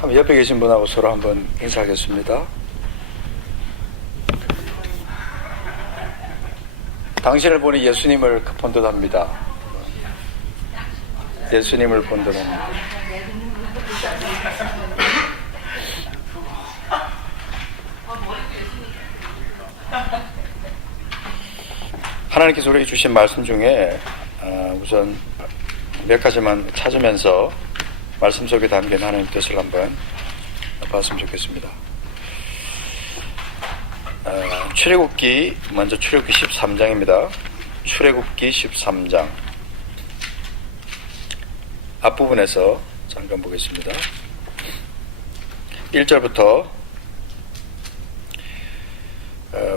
한번 옆에 계신 분하고 서로 한번 인사하겠습니다. 당신을 보니 예수님을 본 듯합니다. 예수님을 본 듯합니다. 하나님께서 우리에게 주신 말씀 중에 우선 몇 가지만 찾으면서 말씀 속에 담긴 하나님 뜻을 한번 봤으면 좋겠습니다. 출애굽기, 먼저 출애굽기 13장입니다. 출애굽기 13장 앞부분에서 잠깐 보겠습니다. 1절부터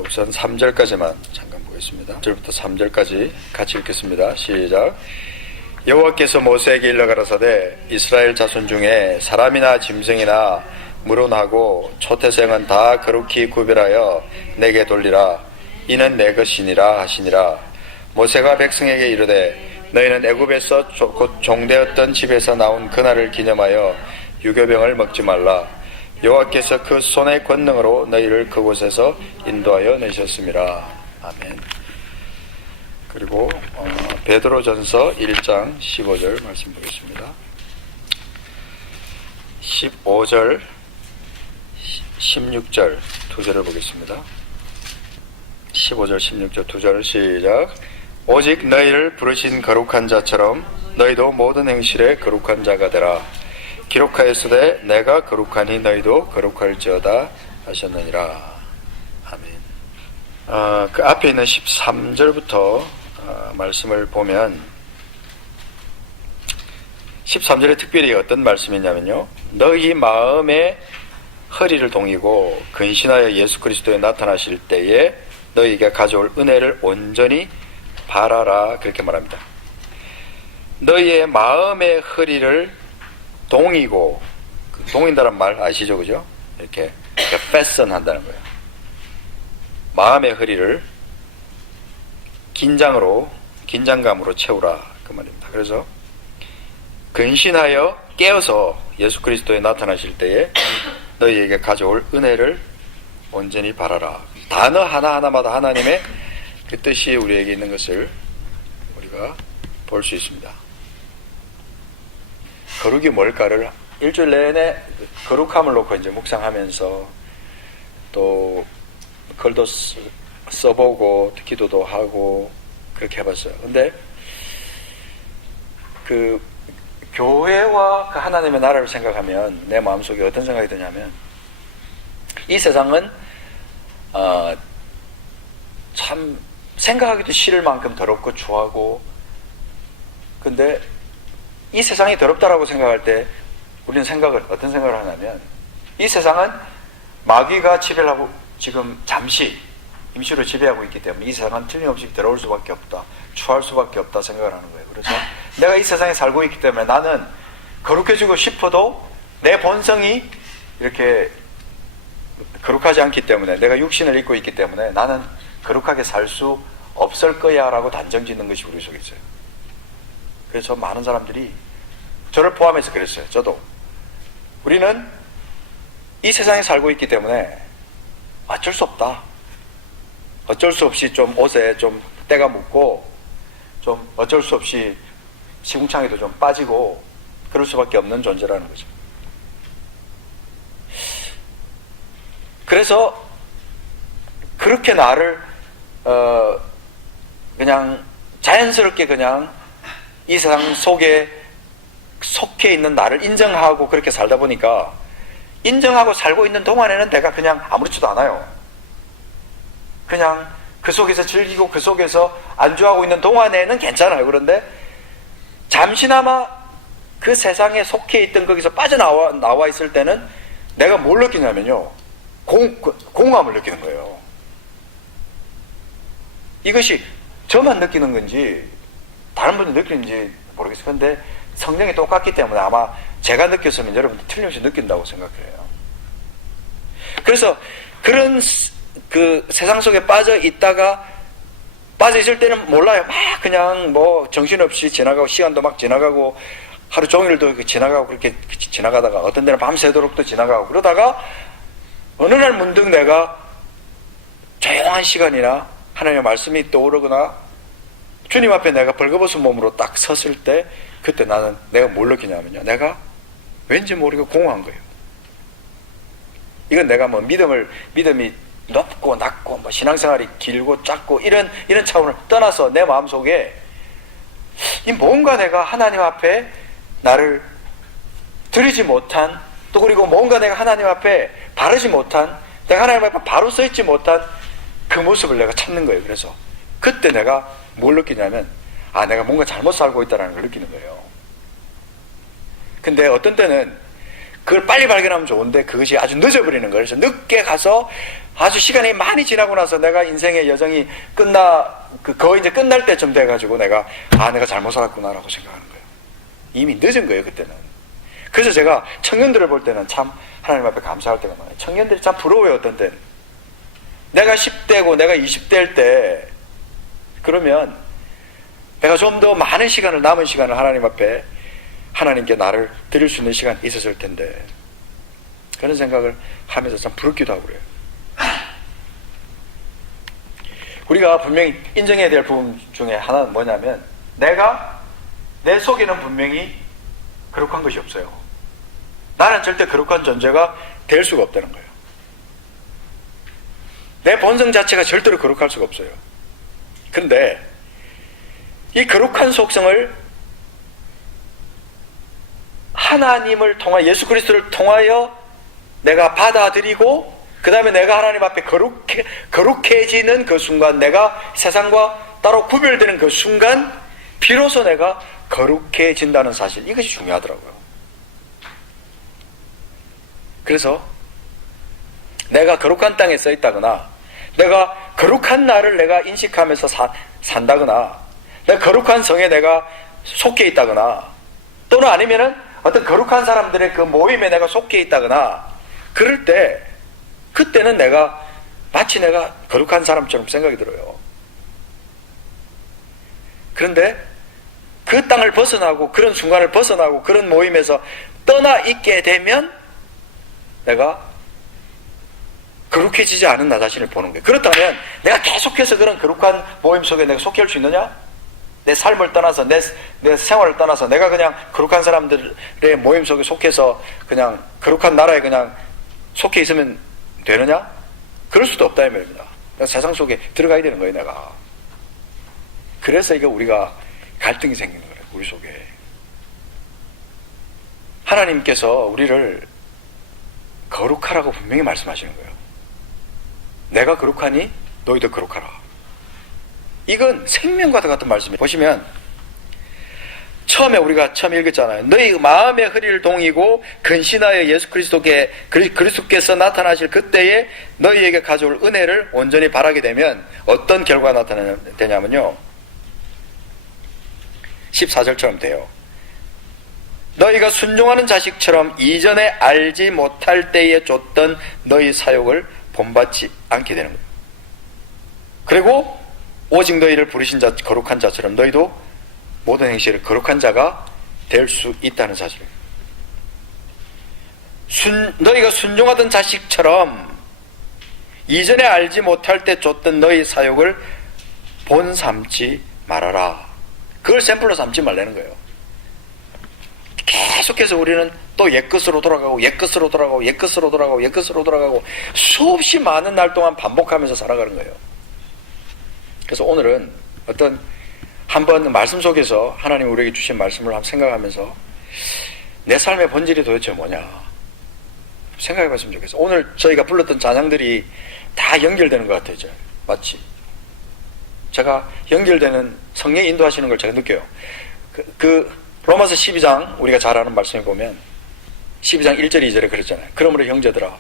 우선 3절까지만 잠깐 보겠습니다. 1절부터 3절까지 같이 읽겠습니다. 시작. 여호와께서 모세에게 일러 가라사대 이스라엘 자손 중에 사람이나 짐승이나 물론하고 초태생은 다 거룩히 구별하여 내게 돌리라. 이는 내 것이니라 하시니라. 모세가 백성에게 이르되 너희는 애굽에서 곧 종되었던 집에서 나온 그날을 기념하여 유교병을 먹지 말라. 여호와께서 그 손의 권능으로 너희를 그곳에서 인도하여 내셨음이라. 아멘. 그리고 베드로전서 1장 15절 말씀 보겠습니다. 15절 16절 두 절을 보겠습니다. 15절 16절 두 절 시작. 오직 너희를 부르신 거룩한 자처럼 너희도 모든 행실에 거룩한 자가 되라. 기록하였으되 내가 거룩하니 너희도 거룩할지어다 하셨느니라. 아멘. 그 앞에 있는 13절부터 말씀을 보면 13절에 특별히 어떤 말씀이냐면요, 너희 마음에 허리를 동이고 근신하여 예수 그리스도에 나타나실 때에 너희에게 가져올 은혜를 온전히 바라라, 그렇게 말합니다. 너희의 마음의 허리를 동이고, 그 동인다는 말 아시죠? 그죠? 이렇게 패선한다는 거예요. 마음의 허리를 긴장감으로 채우라, 그 말입니다. 그래서 근신하여 깨어서 예수 그리스도에 나타나실 때에 너희에게 가져올 은혜를 온전히 바라라. 단어 하나하나마다 하나님의 그 뜻이 우리에게 있는 것을 우리가 볼 수 있습니다. 거룩이 뭘까를 일주일 내내 거룩함을 놓고 이제 묵상하면서 또 글도 써보고 기도도 하고 그렇게 해봤어요. 근데 그 교회와 그 하나님의 나라를 생각하면 내 마음속에 어떤 생각이 드냐면, 이 세상은 참 생각하기도 싫을 만큼 더럽고 추하고, 근데 이 세상이 더럽다라고 생각할 때 우리는 어떤 생각을 하냐면, 이 세상은 마귀가 지배를 하고 지금 잠시 임시로 지배하고 있기 때문에 이 세상은 틀림없이 더러울 수밖에 없다, 추할 수밖에 없다 생각을 하는 거예요. 그래서 내가 이 세상에 살고 있기 때문에 나는 거룩해지고 싶어도 내 본성이 이렇게 거룩하지 않기 때문에, 내가 육신을 입고 있기 때문에 나는 거룩하게 살 수 없을 거야 라고 단정 짓는 것이 우리 속에 있어요. 그래서 많은 사람들이, 저를 포함해서 그랬어요. 저도. 우리는 이 세상에 살고 있기 때문에 어쩔 수 없다, 어쩔 수 없이 좀 옷에 좀 때가 묻고 좀 어쩔 수 없이 시궁창에도 좀 빠지고 그럴 수밖에 없는 존재라는 거죠. 그래서 그렇게 나를 그냥 자연스럽게 그냥 이 세상 속에 속해 있는 나를 인정하고 그렇게 살다 보니까, 인정하고 살고 있는 동안에는 내가 그냥 아무렇지도 않아요. 그냥 그 속에서 즐기고 그 속에서 안주하고 있는 동안에는 괜찮아요. 그런데 잠시나마 그 세상에 속해 있던 거기서 빠져나와 있을 때는 내가 뭘 느끼냐면요, 공허함을 느끼는 거예요. 이것이 저만 느끼는 건지 다른 분이 느끼는지 모르겠어요. 근데 성령이 똑같기 때문에 아마 제가 느꼈으면 여러분도 틀림없이 느낀다고 생각해요. 그래서 그런 그 세상 속에 빠져 있을 때는 몰라요. 막 그냥 뭐 정신없이 지나가고, 시간도 막 지나가고 하루 종일도 지나가고 그렇게 지나가다가 어떤 데는 밤새도록도 지나가고 그러다가 어느 날 문득 내가 조용한 시간이나 하나님의 말씀이 떠오르거나 주님 앞에 내가 벌거벗은 몸으로 딱 섰을 때 그때 나는 내가 뭘 느끼냐면요. 내가 왠지 모르게 공허한 거예요. 이건 내가 뭐 믿음이 높고 낮고 뭐 신앙생활이 길고 짧고 이런 차원을 떠나서 내 마음속에 이 뭔가 내가 하나님 앞에 나를 드리지 못한 또 그리고 뭔가 내가 하나님 앞에 바르지 못한 내가 하나님 앞에 바로 서 있지 못한 그 모습을 내가 찾는 거예요. 그래서 그때 내가 뭘 느끼냐면 내가 뭔가 잘못 살고 있다는 걸 느끼는 거예요. 근데 어떤 때는 그걸 빨리 발견하면 좋은데 그것이 아주 늦어버리는 거예요. 그래서 늦게 가서 아주 시간이 많이 지나고 나서 내가 인생의 여정이 거의 이제 끝날 때쯤 돼가지고 내가 잘못 살았구나라고 생각하는 거예요. 이미 늦은 거예요, 그때는. 그래서 제가 청년들을 볼 때는 참 하나님 앞에 감사할 때가 많아요. 청년들이 참 부러워요, 어떤 때는. 내가 10대고 내가 20대일 때 그러면 내가 좀 더 많은 시간을 남은 시간을 하나님 앞에 하나님께 나를 드릴 수 있는 시간이 있었을 텐데 그런 생각을 하면서 참 부럽기도 하고 그래요. 우리가 분명히 인정해야 될 부분 중에 하나는 뭐냐면 내 속에는 분명히 거룩한 것이 없어요. 나는 절대 거룩한 존재가 될 수가 없다는 거예요. 내 본성 자체가 절대로 거룩할 수가 없어요. 그런데 이 거룩한 속성을 하나님을 통하여 예수 그리스도를 통하여 내가 받아들이고 그 다음에 내가 하나님 앞에 거룩해지는 그 순간 내가 세상과 따로 구별되는 그 순간 비로소 내가 거룩해진다는 사실 이것이 중요하더라고요. 그래서 내가 거룩한 땅에 서 있다거나 내가 거룩한 나를 내가 인식하면서 산다거나 내가 거룩한 성에 내가 속해 있다거나 또는 아니면은 어떤 거룩한 사람들의 그 모임에 내가 속해 있다거나 그럴 때 그때는 마치 내가 거룩한 사람처럼 생각이 들어요. 그런데 그 땅을 벗어나고 그런 순간을 벗어나고 그런 모임에서 떠나 있게 되면 내가 거룩해지지 않은 나 자신을 보는 거예요. 그렇다면 내가 계속해서 그런 거룩한 모임 속에 내가 속해 올 수 있느냐? 내 삶을 떠나서 내 생활을 떠나서 내가 그냥 거룩한 사람들의 모임 속에 속해서 그냥 거룩한 나라에 그냥 속해 있으면 되느냐? 그럴 수도 없다 이 말입니다. 세상 속에 들어가야 되는 거예요, 내가. 그래서 이게 우리가 갈등이 생기는 거예요, 우리 속에. 하나님께서 우리를 거룩하라고 분명히 말씀하시는 거예요. 내가 거룩하니 너희도 거룩하라. 이건 생명과 같은 말씀이에요. 보시면 처음에 우리가 처음 읽었잖아요. 너희 마음의 허리를 동이고 근신하여 예수 그리스도께서 나타나실 그때에 너희에게 가져올 은혜를 온전히 바라게 되면 어떤 결과가 나타나냐면요 14절처럼 돼요. 너희가 순종하는 자식처럼 이전에 알지 못할 때에 쫓던 너희 사욕을 본받지 않게 되는 거예요. 그리고 오직 너희를 부르신 자 거룩한 자처럼 너희도 모든 행실을 거룩한 자가 될 수 있다는 사실이에요. 너희가 순종하던 자식처럼 이전에 알지 못할 때 쫓던 너희 사욕을 본 삼지 말아라. 그걸 샘플로 삼지 말라는 거예요. 계속해서 우리는 또 옛것으로 돌아가고 옛것으로 돌아가고 옛것으로 돌아가고 옛것으로 돌아가고 수없이 많은 날 동안 반복하면서 살아가는 거예요. 그래서 오늘은 한번 말씀 속에서 하나님 우리에게 주신 말씀을 한번 생각하면서 내 삶의 본질이 도대체 뭐냐 생각해 봤으면 좋겠어요. 오늘 저희가 불렀던 찬양들이 다 연결되는 것 같아요. 마치 제가 연결되는 성령이 인도하시는 걸 제가 느껴요. 로마서 12장 우리가 잘 아는 말씀에 보면 12장 1절 2절에 그랬잖아요. 그러므로 형제들아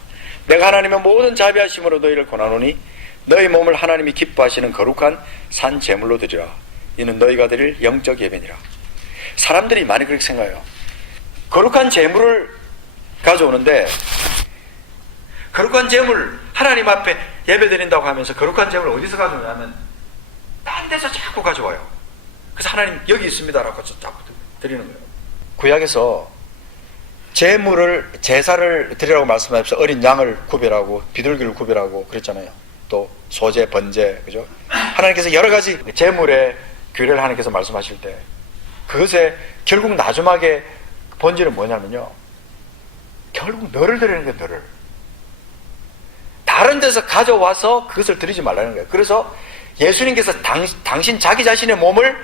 내가 하나님의 모든 자비하심으로 너희를 권하노니 너희 몸을 하나님이 기뻐하시는 거룩한 산 제물로 드리라. 이는 너희가 드릴 영적 예배니라. 사람들이 많이 그렇게 생각해요. 거룩한 제물을 가져오는데 거룩한 제물 하나님 앞에 예배 드린다고 하면서 거룩한 제물을 어디서 가져오냐면 딴 데서 자꾸 가져와요. 그래서 하나님 여기 있습니다라고 자꾸 드리는 거예요. 구약에서 제사를 드리라고 말씀하셔서 어린 양을 구별하고 비둘기를 구별하고 그랬잖아요. 또 소제, 번제, 그죠? 하나님께서 여러 가지 제물의 규례를 하나님께서 말씀하실 때 그것에 결국 나중하게 본질은 뭐냐면요, 결국 너를 드리는 거예요. 너를 다른 데서 가져와서 그것을 드리지 말라는 거예요. 그래서 예수님께서 당신 자기 자신의 몸을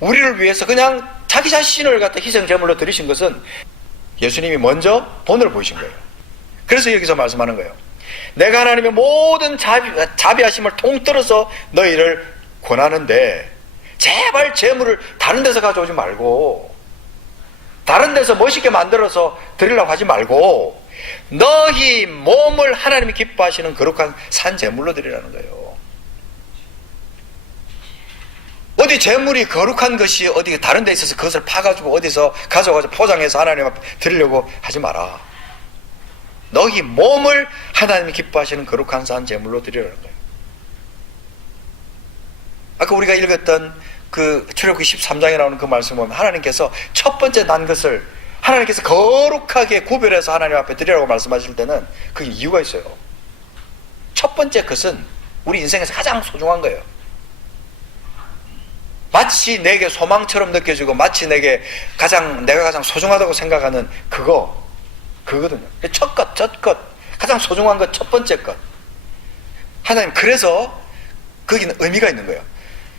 우리를 위해서 그냥 자기 자신을 갖다 희생제물로 드리신 것은 예수님이 먼저 본을 보이신 거예요. 그래서 여기서 말씀하는 거예요. 내가 하나님의 모든 자비하심을 통틀어서 너희를 권하는데 제발 제물을 다른 데서 가져오지 말고 다른 데서 멋있게 만들어서 드리려고 하지 말고 너희 몸을 하나님이 기뻐하시는 거룩한 산 제물로 드리라는 거예요. 어디 제물이 거룩한 것이 어디 다른 데 있어서 그것을 파가지고 어디서 가져가서 포장해서 하나님 앞에 드리려고 하지 마라. 너희 몸을 하나님이 기뻐하시는 거룩한 산 제물로 드리라는 거예요. 아까 우리가 읽었던 그 출애굽기 13장에 나오는 그 말씀 보면 하나님께서 첫 번째 난 것을 하나님께서 거룩하게 구별해서 하나님 앞에 드리라고 말씀하실 때는 그 이유가 있어요. 첫 번째 것은 우리 인생에서 가장 소중한 거예요. 마치 내게 소망처럼 느껴지고 마치 내가 가장 소중하다고 생각하는 그거거든요. 첫 것, 가장 소중한 것, 첫 번째 것. 하나님, 그래서 거기는 의미가 있는 거예요.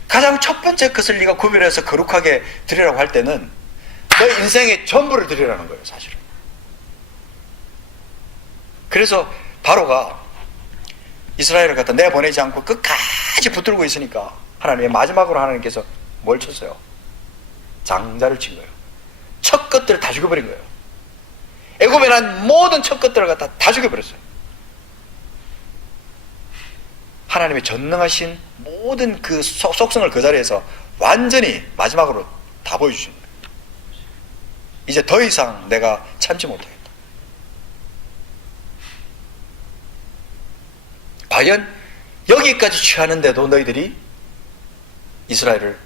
가장 첫 번째 것을 네가 구별해서 거룩하게 드리라고 할 때는 너 인생의 전부를 드리라는 거예요, 사실은. 그래서 바로가 이스라엘을 갖다 내보내지 않고 끝까지 붙들고 있으니까 하나님의 마지막으로 하나님께서 뭘 쳤어요? 장자를 친 거예요. 첫 것들을 다 죽여버린 거예요. 애굽에 난 모든 첫 것들을 갖다 다 죽여버렸어요. 하나님의 전능하신 모든 그 속성을 그 자리에서 완전히 마지막으로 다 보여주신 거예요. 이제 더 이상 내가 참지 못하겠다. 과연 여기까지 취하는데도 너희들이 이스라엘을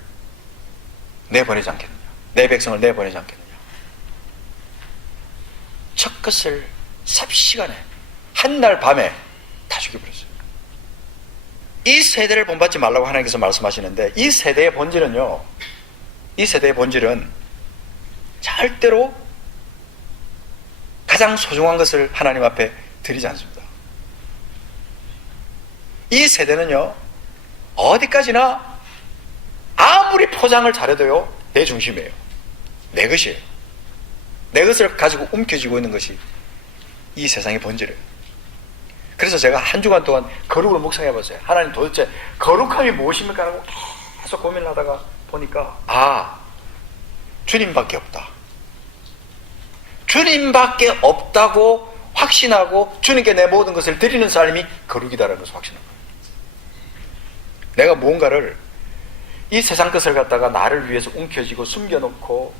내보내지 않겠느냐, 내 백성을 내보내지 않겠느냐. 첫 것을 삽시간에 한날 밤에 다 죽여버렸어요. 이 세대를 본받지 말라고 하나님께서 말씀하시는데 이 세대의 본질은 절대로 가장 소중한 것을 하나님 앞에 드리지 않습니다. 이 세대는요, 어디까지나 아무리 포장을 잘해도요, 내 중심이에요. 내 것이에요. 내 것을 가지고 움켜쥐고 있는 것이 이 세상의 본질이에요. 그래서 제가 한 주간 동안 거룩을 묵상해봤어요. 하나님, 도대체 거룩함이 무엇입니까? 라고 계속 고민을 하다가 보니까 주님밖에 없다. 주님밖에 없다고 확신하고 주님께 내 모든 것을 드리는 삶이 거룩이다라는 것을 확신한 거예요. 내가 무언가를 이 세상 것을 갖다가 나를 위해서 움켜쥐고 숨겨놓고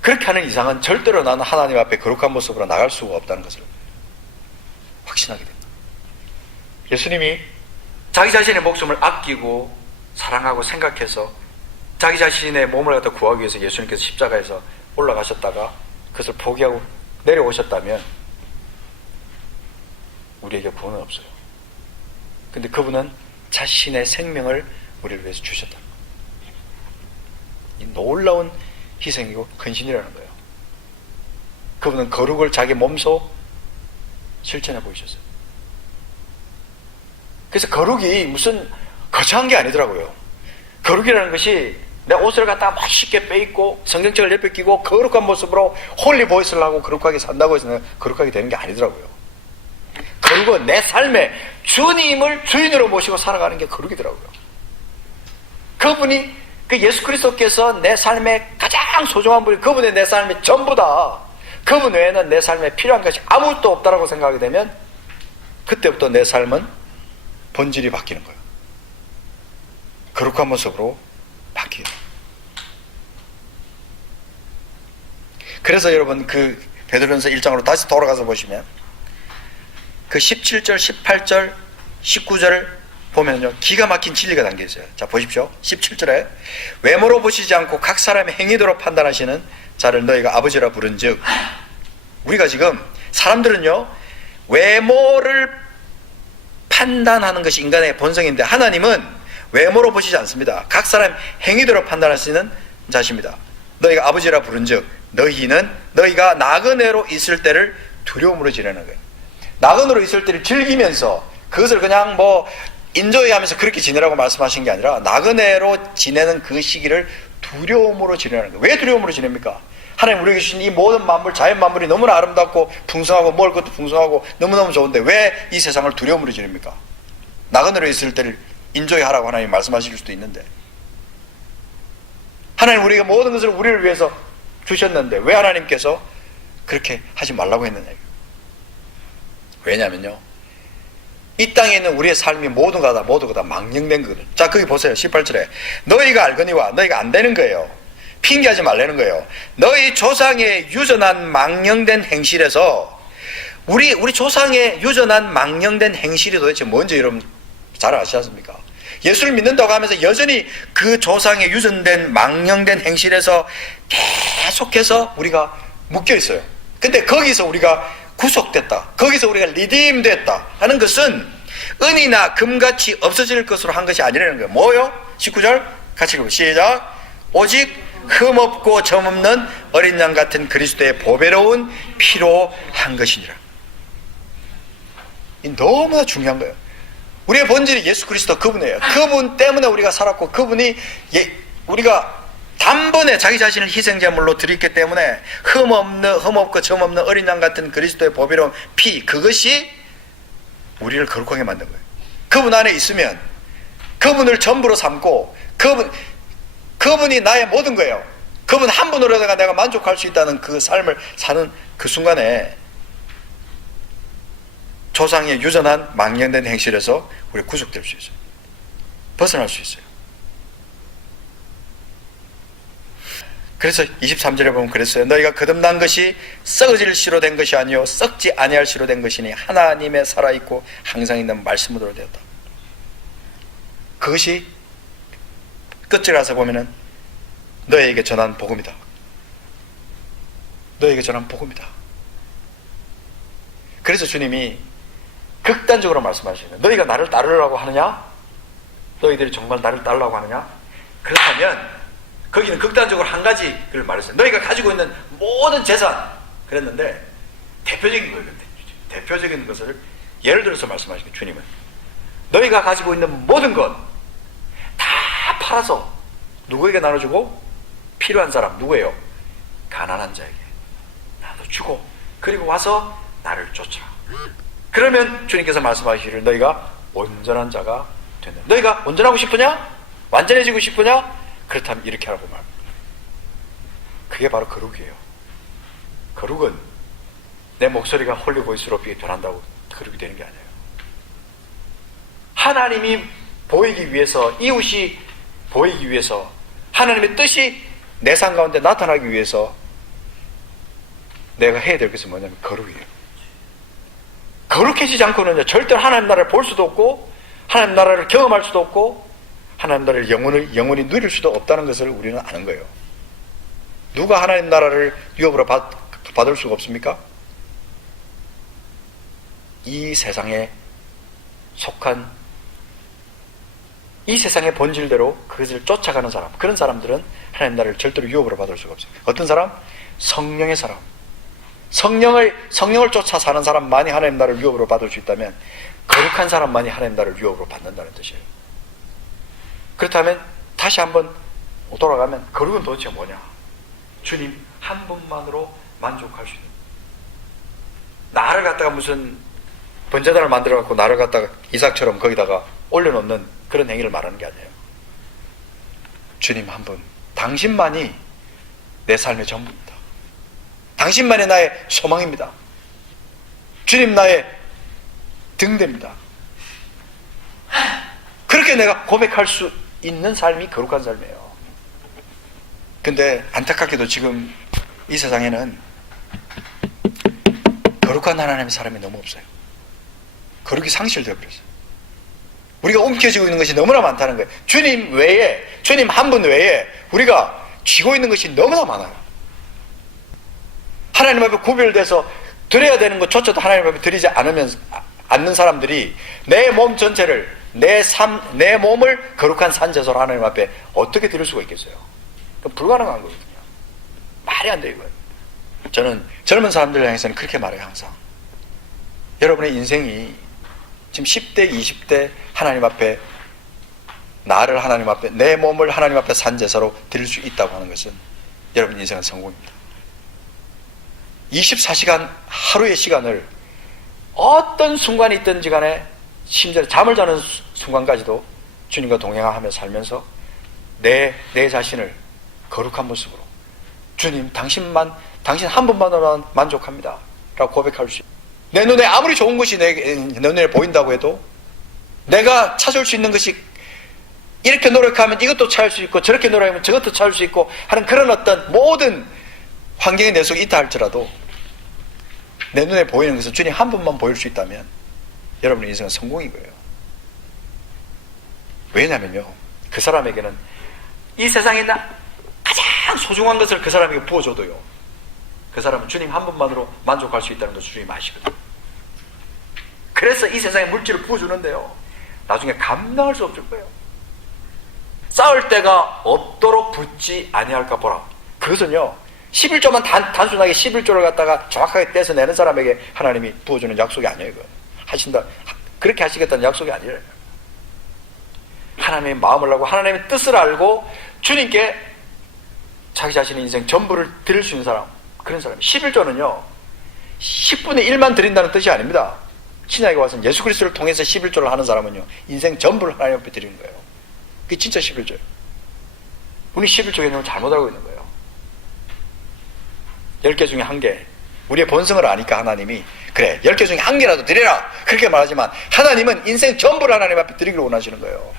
그렇게 하는 이상은 절대로 나는 하나님 앞에 거룩한 모습으로 나갈 수가 없다는 것을 확신하게 됩니다. 예수님이 자기 자신의 목숨을 아끼고 사랑하고 생각해서 자기 자신의 몸을 갖다 구하기 위해서 예수님께서 십자가에서 올라가셨다가 그것을 포기하고 내려오셨다면 우리에게 구원은 없어요. 근데 그분은 자신의 생명을 우리를 위해서 주셨다는 거예요. 이 놀라운 희생이고 헌신이라는 거예요. 그분은 거룩을 자기 몸소 실천해 보이셨어요. 그래서 거룩이 무슨 거창한 게 아니더라고요. 거룩이라는 것이 내 옷을 갖다가 멋있게 빼입고 성경책을 옆에 끼고 거룩한 모습으로 홀리 보이스를 하고 거룩하게 산다고 해서 거룩하게 되는 게 아니더라고요. 거룩은 내 삶에 주님을 주인으로 모시고 살아가는 게 거룩이더라고요. 그분이 그 예수 그리스도께서 내 삶의 가장 소중한 분이 그분이 내 삶의 전부다. 그분 외에는 내 삶에 필요한 것이 아무것도 없다라고 생각하게 되면 그때부터 내 삶은 본질이 바뀌는 거예요. 거룩한 모습으로 바뀌어요. 그래서 여러분 그 베드로전서 1장으로 다시 돌아가서 보시면 그 17절, 18절, 19절 보면요, 기가 막힌 진리가 담겨 있어요. 자, 보십시오. 17절에 외모로 보시지 않고 각 사람의 행위대로 판단하시는 자를 너희가 아버지라 부른즉, 우리가 지금 사람들은요, 외모를 판단하는 것이 인간의 본성인데 하나님은 외모로 보시지 않습니다. 각 사람 행위대로 판단하시는 자십니다. 너희가 아버지라 부른즉 너희는 너희가 나그네로 있을 때를 두려움으로 지내는 거예요. 나그네로 있을 때를 즐기면서 그것을 그냥 뭐 인조해하면서 그렇게 지내라고 말씀하신 게 아니라 나그네로 지내는 그 시기를 두려움으로 지내는 거예요. 왜 두려움으로 지냅니까? 하나님 우리에게 주신 이 모든 만물, 자연 만물이 너무나 아름답고 풍성하고 먹을 것도 풍성하고 너무너무 좋은데 왜 이 세상을 두려움으로 지냅니까? 나그네로 있을 때를 인조해하라고 하나님 말씀하실 수도 있는데, 하나님 우리가 모든 것을 우리를 위해서 주셨는데 왜 하나님께서 그렇게 하지 말라고 했느냐. 왜냐면요, 이 땅에 있는 우리의 삶이 모두가 다 망령된 거거든. 자, 거기 보세요. 18절에 너희가 알거니와, 너희가 안 되는 거예요. 핑계하지 말라는 거예요. 너희 조상의 유전한 망령된 행실에서, 우리 조상의 유전한 망령된 행실이 도대체 뭔지 여러분 잘 아시지 않습니까? 예수를 믿는다고 하면서 여전히 그 조상의 유전된 망령된 행실에서 계속해서 우리가 묶여 있어요. 근데 거기서 우리가 구속됐다, 거기서 우리가 리딤됐다 하는 것은 은이나 금같이 없어질 것으로 한 것이 아니라는 거예요. 뭐요? 19절 같이 읽어요. 시작. 오직 흠없고 점없는 어린 양 같은 그리스도의 보배로운 피로 한 것이니라. 이 너무나 중요한 거예요. 우리의 본질이 예수 그리스도 그분이에요. 그분 때문에 우리가 살았고, 그분이 우리가 단번에 자기 자신을 희생제물로 드렸기 때문에 흠없고 점없는 어린 양 같은 그리스도의 보배로운 피, 그것이 우리를 거룩하게 만든 거예요. 그분 안에 있으면 그분을 전부로 삼고 그분이 나의 모든 거예요. 그분 한 분으로다가 내가 만족할 수 있다는 그 삶을 사는 그 순간에 조상의 유전한 망령된 행실에서 우리 구속될 수 있어요. 벗어날 수 있어요. 그래서 23절에 보면 그랬어요. 너희가 거듭난 것이 썩어질 씨로 된 것이 아니요 썩지 아니할 씨로 된 것이니 하나님의 살아있고 항상 있는 말씀으로 되었다. 그것이 끝에 가서 보면은 너희에게 전한 복음이다. 너희에게 전한 복음이다. 그래서 주님이 극단적으로 말씀하시는, 너희가 나를 따르려고 하느냐? 너희들이 정말 나를 따르려고 하느냐? 그렇다면 거기는 극단적으로 한 가지를 말했어요. 너희가 가지고 있는 모든 재산, 그랬는데 대표적인 거예요. 대표적인 것을 예를 들어서 말씀하시는 주님은 너희가 가지고 있는 모든 것 다 팔아서 누구에게 나눠주고, 필요한 사람 누구예요? 가난한 자에게 나눠주고, 그리고 와서 나를 쫓아. 그러면 주님께서 말씀하시기를 너희가 온전한 자가 된다. 너희가 온전하고 싶으냐? 완전해지고 싶으냐? 그렇다면 이렇게 하라고 말합니다. 그게 바로 거룩이에요. 거룩은 내 목소리가 홀리보이스로 변한다고 거룩이 되는 게 아니에요. 하나님이 보이기 위해서, 이웃이 보이기 위해서, 하나님의 뜻이 내 삶 가운데 나타나기 위해서 내가 해야 될 것은 뭐냐면 거룩이에요. 거룩해지지 않고는 절대로 하나님 나라를 볼 수도 없고, 하나님 나라를 경험할 수도 없고, 하나님 나라를 영원히 누릴 수도 없다는 것을 우리는 아는 거예요. 누가 하나님 나라를 유업으로 받을 수가 없습니까? 이 세상에 속한, 이 세상의 본질대로 그것을 쫓아가는 사람, 그런 사람들은 하나님 나라를 절대로 유업으로 받을 수가 없어요. 어떤 사람? 성령의 사람. 성령을 쫓아 사는 사람만이 하나님 나라를 유업으로 받을 수 있다면, 거룩한 사람만이 하나님 나라를 유업으로 받는다는 뜻이에요. 그렇다면 다시 한번 돌아가면 거룩은 도대체 뭐냐? 주님 한 분만으로 만족할 수 있는, 나를 갖다가 무슨 번제단을 만들어 갖고 나를 갖다가 이삭처럼 거기다가 올려놓는 그런 행위를 말하는 게 아니에요. 주님 한 분, 당신만이 내 삶의 전부입니다. 당신만이 나의 소망입니다. 주님 나의 등대입니다. 그렇게 내가 고백할 수 있는 삶이 거룩한 삶이에요. 근데 안타깝게도 지금 이 세상에는 거룩한 하나님의 사람이 너무 없어요. 거룩이 상실되어 버렸어요. 우리가 움켜쥐고 있는 것이 너무나 많다는 거예요. 주님 외에, 주님 한 분 외에 우리가 쥐고 있는 것이 너무나 많아요. 하나님 앞에 구별돼서 드려야 되는 것조차도 하나님 앞에 드리지 않는 사람들이 내 몸 전체를, 내 몸을 거룩한 산제사로 하나님 앞에 어떻게 드릴 수가 있겠어요? 그건 불가능한 거거든요. 말이 안 돼요, 이건. 저는 젊은 사람들을 향해서는 그렇게 말해요, 항상. 여러분의 인생이 지금 10대, 20대 하나님 앞에, 나를 하나님 앞에, 내 몸을 하나님 앞에 산제사로 드릴 수 있다고 하는 것은 여러분 인생은 성공입니다. 24시간 하루의 시간을 어떤 순간이 있든지 간에, 심지어 잠을 자는 순간까지도 주님과 동행하며 살면서 내 자신을 거룩한 모습으로, 주님 당신 한 분만으로만 만족합니다 라고 고백할 수 있어요. 내 눈에 아무리 좋은 것이 내 눈에 보인다고 해도 내가 찾을 수 있는 것이, 이렇게 노력하면 이것도 찾을 수 있고 저렇게 노력하면 저것도 찾을 수 있고 하는 그런 어떤 모든 환경이 내 속에 있다 할지라도 내 눈에 보이는 것은 주님 한 분만 보일 수 있다면 여러분의 인생은 성공인 거예요. 왜냐면요, 그 사람에게는 이 세상에 있는 가장 소중한 것을 그 사람에게 부어줘도요, 그 사람은 주님 한 분만으로 만족할 수 있다는 것을 주님이 아시거든요. 그래서 이 세상에 물질을 부어주는데요, 나중에 감당할 수 없을 거예요. 쌓을 데가 없도록 붓지 아니할까 보라. 그것은요, 11조만 단순하게 11조를 갖다가 정확하게 떼서 내는 사람에게 하나님이 부어주는 약속이 아니에요. 이거 하신다, 그렇게 하시겠다는 약속이 아니에요. 하나님의 마음을 알고 하나님의 뜻을 알고 주님께 자기 자신의 인생 전부를 드릴 수 있는 사람, 그런 사람. 11조는요 10분의 1만 드린다는 뜻이 아닙니다. 신약에 와서는 예수 그리스도를 통해서 11조를 하는 사람은요 인생 전부를 하나님 앞에 드리는 거예요. 그게 진짜 11조예요. 우리 11조 개념을 잘못 알고 있는 거예요. 10개 중에 1개, 우리의 본성을 아니까 하나님이 그래 10개 중에 1개라도 드려라 그렇게 말하지만, 하나님은 인생 전부를 하나님 앞에 드리기를 원하시는 거예요.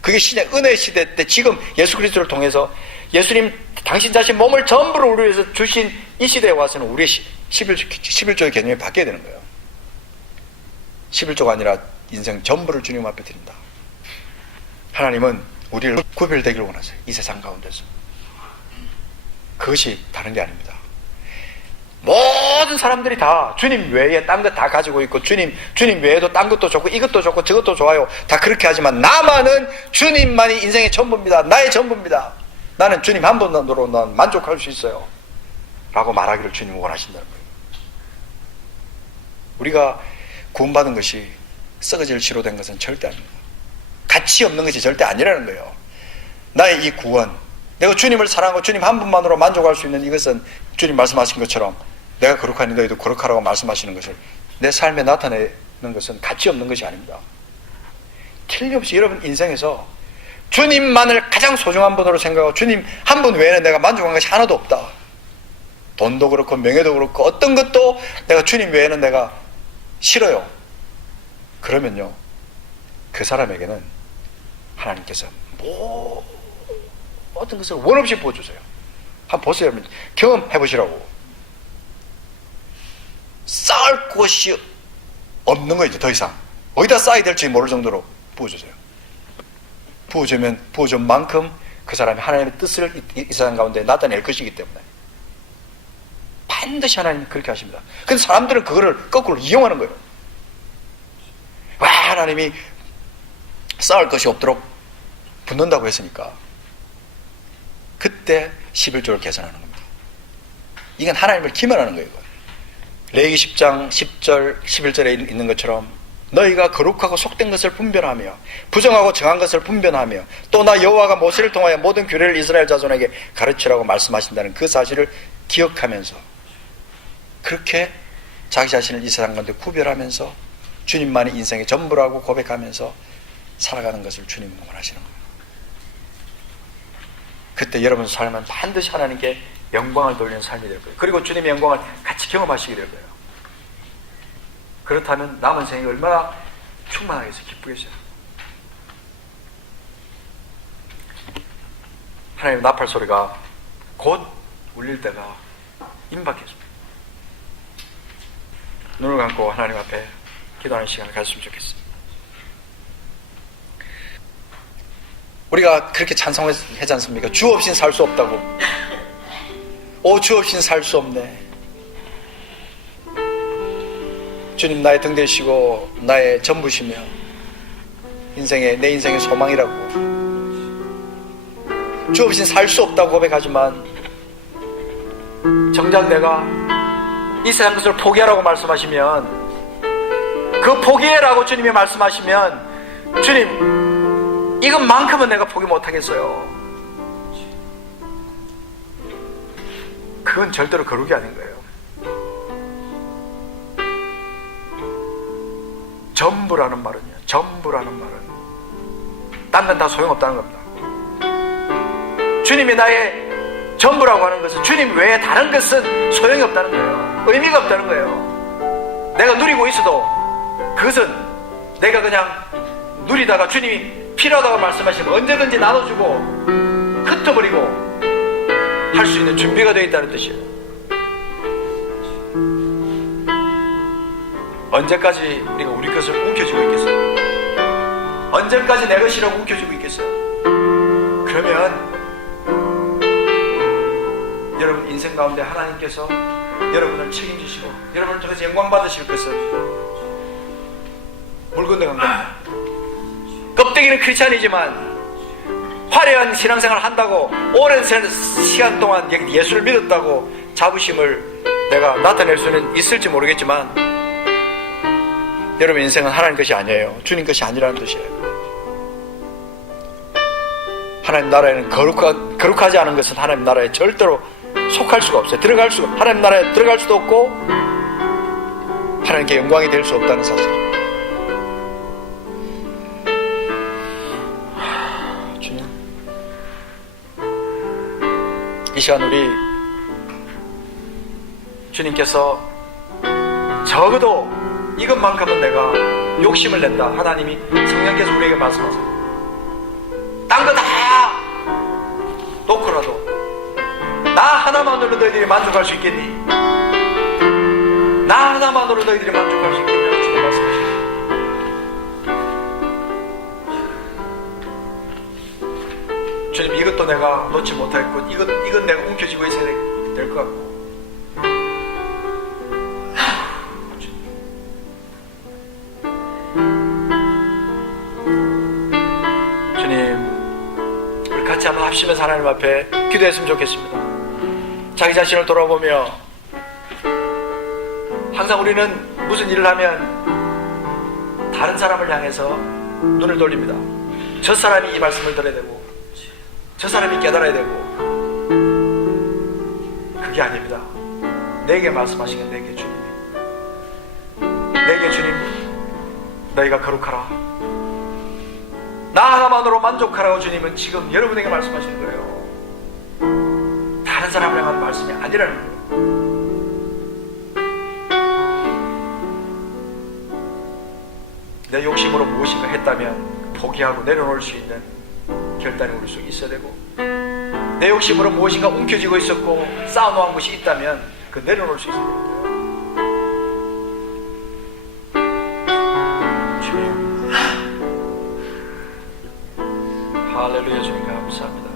그게 신약 은혜 시대 때 지금 예수 그리스도를 통해서 예수님 당신 자신 몸을 전부를 우리 위해서 주신 이 시대에 와서는 우리의 11조의 개념이 바뀌어야 되는 거예요. 11조가 아니라 인생 전부를 주님 앞에 드린다. 하나님은 우리를 구별되기를 원하세요. 이 세상 가운데서. 그것이 다른 게 아닙니다. 모든 사람들이 다 주님 외에 딴 것 다 가지고 있고, 주님 외에도 딴 것도 좋고 이것도 좋고 저것도 좋아요. 다 그렇게 하지만 나만은 주님만이 인생의 전부입니다. 나의 전부입니다. 나는 주님 한 분으로 난 만족할 수 있어요 라고 말하기를 주님은 원하신다는 거예요. 우리가 구원받은 것이 썩어질 치로 된 것은 절대 아닙니다. 가치 없는 것이 절대 아니라는 거예요. 나의 이 구원, 내가 주님을 사랑하고 주님 한 분만으로 만족할 수 있는 이것은 주님 말씀하신 것처럼 내가 거룩하니 너희도 거룩하라고 말씀하시는 것을 내 삶에 나타내는 것은 가치 없는 것이 아닙니다. 틀림없이 여러분 인생에서 주님만을 가장 소중한 분으로 생각하고 주님 한 분 외에는 내가 만족한 것이 하나도 없다. 돈도 그렇고 명예도 그렇고 어떤 것도 내가 주님 외에는 내가 싫어요. 그러면요 그 사람에게는 하나님께서 모든 것을 원 없이 부어주세요. 한번 보세요. 여러분 경험해 보시라고. 쌓을 곳이 없는 거예요. 이제 더 이상 어디다 쌓아야 될지 모를 정도로 부어주세요. 부어주면 부어준 만큼 그 사람이 하나님의 뜻을 이 세상 가운데 나타낼 것이기 때문에 반드시 하나님이 그렇게 하십니다. 근데 사람들은 그거를 거꾸로 이용하는 거예요. 와, 하나님이 쌓을 것이 없도록 붓는다고 했으니까 그때 11조를 계산하는 겁니다. 이건 하나님을 기만하는 거예요. 레위기 10장 10절 11절에 있는 것처럼 너희가 거룩하고 속된 것을 분별하며 부정하고 정한 것을 분별하며 또 나 여호와가 모세를 통하여 모든 규례를 이스라엘 자손에게 가르치라고 말씀하신다는 그 사실을 기억하면서 그렇게 자기 자신을 이 세상 가운데 구별하면서 주님만이 인생의 전부라고 고백하면서 살아가는 것을 주님은 원하시는 거예요. 그때 여러분 삶은 반드시 하나님께 영광을 돌리는 삶이 될 거예요. 그리고 주님의 영광을 같이 경험하시게 될 거예요. 그렇다면 남은 생이 얼마나 충만하겠어요. 기쁘겠어요. 하나님의 나팔 소리가 곧 울릴 때가 임박했습니다. 눈을 감고 하나님 앞에 기도하는 시간을 가졌으면 좋겠습니다. 우리가 그렇게 찬송하지 않습니까? 주 없인 살 수 없다고. 오, 주 없인 살 수 없네. 주님 나의 등 되시고 나의 전부시며 내 인생의 소망이라고. 주 없인 살 수 없다고 고백하지만 정작 내가 이 세상 것을 포기하라고 말씀하시면, 그 포기해라고 주님이 말씀하시면, 주님 이것만큼은 내가 포기 못하겠어요. 그건 절대로 거룩이 아닌 거예요. 전부라는 말은요, 전부라는 말은 딴 건 다 소용없다는 겁니다. 주님이 나의 전부라고 하는 것은 주님 외에 다른 것은 소용이 없다는 거예요. 의미가 없다는 거예요. 내가 누리고 있어도 그것은 내가 그냥 누리다가 주님이 필요하다고 말씀하시면 언제든지 나눠주고 흩어버리고 할 수 있는 준비가 되어 있다는 뜻이에요. 언제까지 우리가 우리 것을 움켜쥐고 있겠어요? 언제까지 내 것이라고 움켜쥐고 있겠어요? 그러면 여러분 인생 가운데 하나님께서 여러분을 책임지시고 여러분을 통해서 영광 받으실 것은 물 건너간 겁니다. 껍데기는 크리스찬이지만 화려한 신앙생활을 한다고 오랜 시간 동안 예수를 믿었다고 자부심을 내가 나타낼 수는 있을지 모르겠지만, 여러분 인생은 하나님 것이 아니에요. 주님 것이 아니라는 뜻이에요. 하나님 나라에는 거룩하지 않은 것은 하나님 나라에 절대로 속할 수가 없어요. 하나님 나라에 들어갈 수도 없고 하나님께 영광이 될 수 없다는 사실입니다. 주님, 이 시간 우리 주님께서 적어도 이것만큼은 내가 욕심을 낸다, 하나님이 성령께서 우리에게 말씀하세요. 딴 거 다 놓고라도 나 하나만으로 너희들이 만족할 수 있겠니? 나 하나만으로 너희들이 만족할 수 있겠냐고 주님 말씀하십니다. 주님, 이것도 내가 놓지 못했고 이건 내가 움켜쥐고 있어야 될 것 같고, 주님, 우리 같이 한번 합심해서 하나님 앞에 기도했으면 좋겠습니다. 자기 자신을 돌아보며 항상 우리는 무슨 일을 하면 다른 사람을 향해서 눈을 돌립니다. 저 사람이 이 말씀을 들어야 되고 저 사람이 깨달아야 되고, 그게 아닙니다. 내게 말씀하신 게 내게 주님이, 내게 주님 너희가 거룩하라, 나 하나만으로 만족하라고 주님은 지금 여러분에게 말씀하시는 거예요. 다른 사람을 향한 말씀이 아니라는 거예요. 내 욕심으로 무엇인가 했다면 포기하고 내려놓을 수 있는 결단이 우리 속에 있어야 되고, 내 욕심으로 무엇인가 움켜쥐고 있었고 쌓아놓은 것이 있다면 그 내려놓을 수 있어야 됩니다. 주님, 할렐루야. 주님 감사합니다.